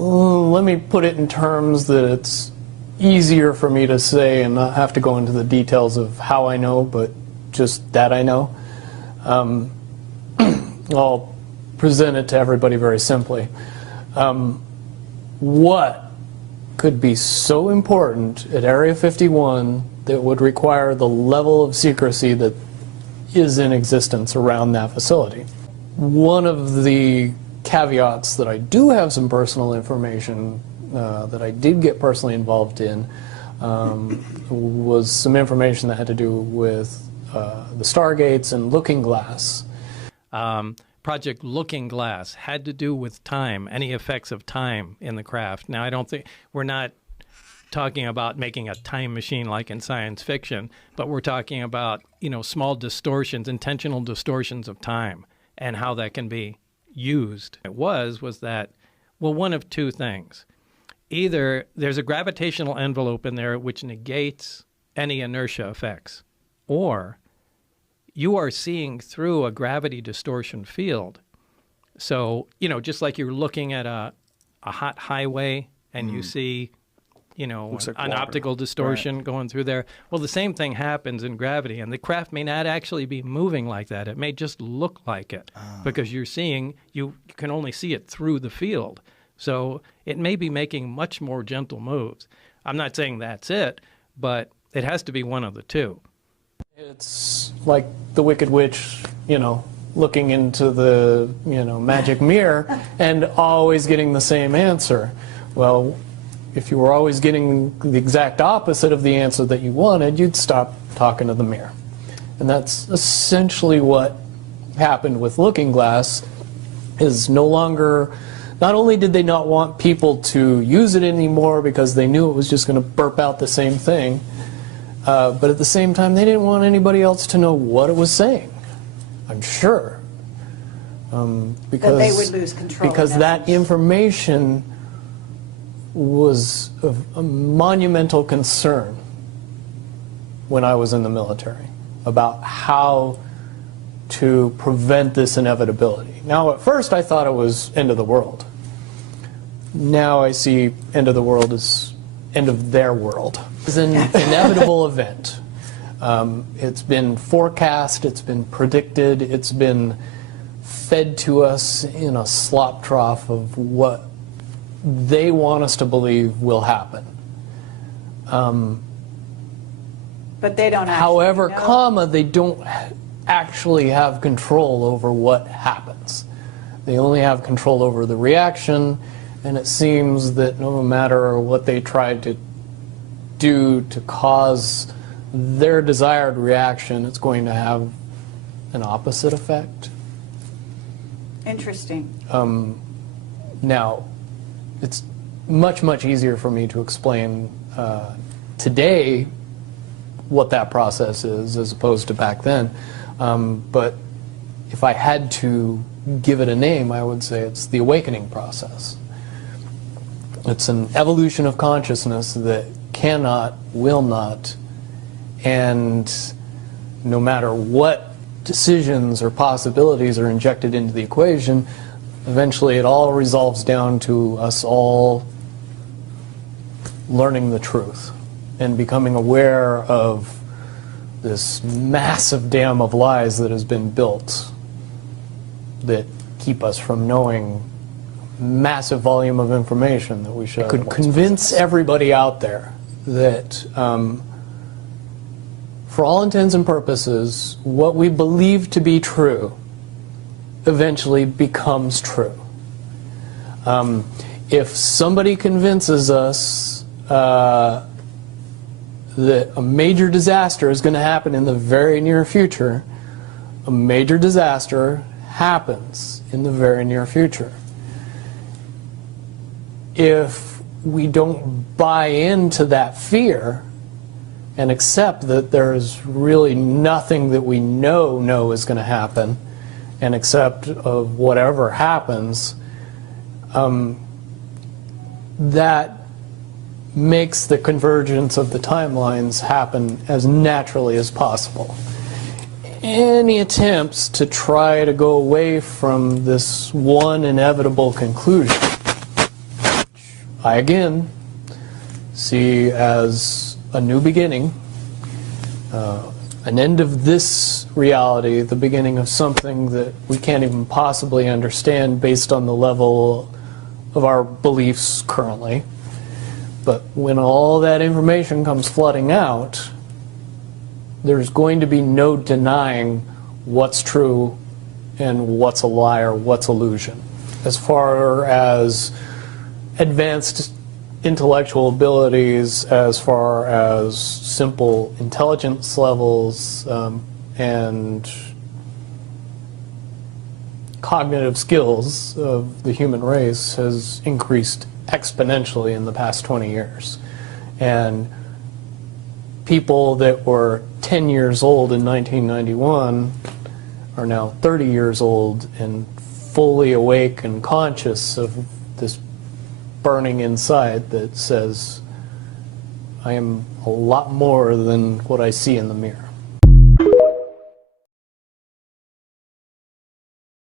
let me put it in terms that it's easier for me to say and not have to go into the details of how I know, but just that I know. I'll present it to everybody very simply. What could be so important at Area 51 that would require the level of secrecy that is in existence around that facility? One of the caveats that I do have some personal information that I did get personally involved in was some information that had to do with the Stargates and Looking Glass. Project Looking Glass had to do with time, any effects of time in the craft. Now, I don't think we're not talking about making a time machine like in science fiction, but we're talking about, small distortions, intentional distortions of time and how that can be used. It was that, well, one of two things. Either there's a gravitational envelope in there which negates any inertia effects, or you are seeing through a gravity distortion field. So, just like you're looking at a hot highway and you see, Looks like an water. optical distortion going through there. Well, the same thing happens in gravity, and the craft may not actually be moving like that. It may just look like it because you can only see it through the field. So it may be making much more gentle moves. I'm not saying that's it, but it has to be one of the two. It's like the Wicked Witch, looking into the, magic mirror and always getting the same answer. Well, if you were always getting the exact opposite of the answer that you wanted, you'd stop talking to the mirror. And that's essentially what happened with Looking Glass, is not only did they not want people to use it anymore because they knew it was just going to burp out the same thing, but at the same time, they didn't want anybody else to know what it was saying, I'm sure. Because that they would lose control. Because that information was of a monumental concern when I was in the military about how to prevent this inevitability. Now, at first, I thought it was end of the world. Now I see end of the world as end of their world. It's an inevitable event. It's been forecast, it's been predicted, it's been fed to us in a slop trough of what they want us to believe will happen. But they don't However, know. they don't actually have control over what happens. They only have control over the reaction, and it seems that no matter what they try to do to cause their desired reaction, it's going to have an opposite effect. Interesting. Now, it's much, much easier for me to explain today what that process is as opposed to back then. But if I had to give it a name, I would say it's the awakening process. It's an evolution of consciousness that cannot, will not, and no matter what decisions or possibilities are injected into the equation, eventually it all resolves down to us all learning the truth and becoming aware of this massive dam of lies that has been built that keep us from knowing massive volume of information that we should. Could convince everybody out there that for all intents and purposes, what we believe to be true eventually becomes true. If somebody convinces us that a major disaster is going to happen in the very near future, a major disaster happens in the very near future. If we don't buy into that fear and accept that there's really nothing that we know is going to happen, and accept of whatever happens, that makes the convergence of the timelines happen as naturally as possible. Any attempts to try to go away from this one inevitable conclusion I again see as a new beginning, an end of this reality, the beginning of something that we can't even possibly understand based on the level of our beliefs currently. But when all that information comes flooding out, there's going to be no denying what's true and what's a lie or what's illusion. As far as advanced intellectual abilities, as far as simple intelligence levels, and cognitive skills of the human race has increased exponentially in the past 20 years. And people that were 10 years old in 1991 are now 30 years old and fully awake and conscious of this burning inside that says, I am a lot more than what I see in the mirror.